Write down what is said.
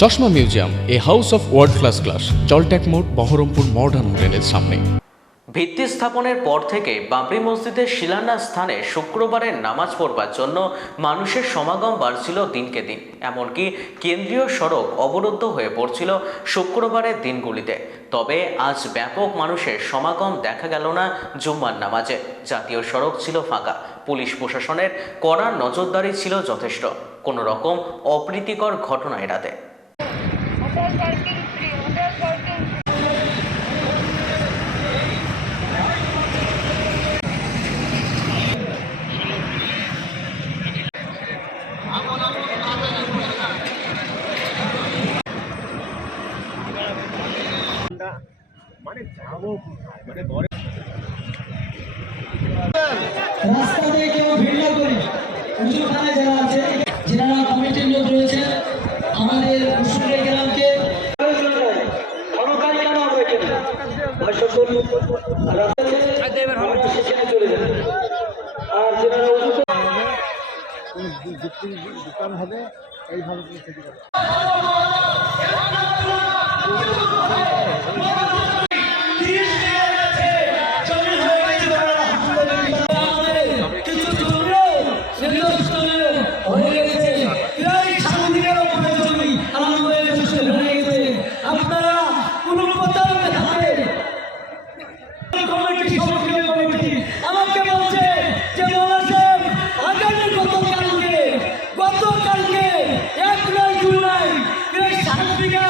চশমা museum, a house of world class, জলট্যাক মোড়, বহরমপুর মডার্ন হোটেলের সামনে। ভিত্তি স্থাপনের পর থেকে বাবরি মসজিদের শিলান্যাস স্থানে শুক্রবারের নামাজ পড়বার জন্য মানুষের সমাগম বাড়ছিল দিনকে দিন। এমনকি কেন্দ্রীয় সড়ক অবরুদ্ধ হয়ে পড়ছিল শুক্রবারের দিনগুলিতে। তবে আজ ব্যাপক মানুষের সমাগম দেখা গেল না জুম্মার নামাজে। জাতীয় সড়ক ছিল ফাঁকা। পুলিশ প্রশাসনের কড়া নজরদারি ছিল যথেষ্ট, কোনো রকম অপ্রীতিকর ঘটনা এড়াতে। রাস্তাতে কেউ ভিড় না করি। উঁচুখানে যারা আছে, যারা কমিটির লোক রয়েছে, আমাদের মুসলিম গ্রামকে সরকারি কেন হবে কেন চলে যাবে। আর যারা দোকান হবে এইভাবে গতকালকে 1 জুলাই 7 বিঘা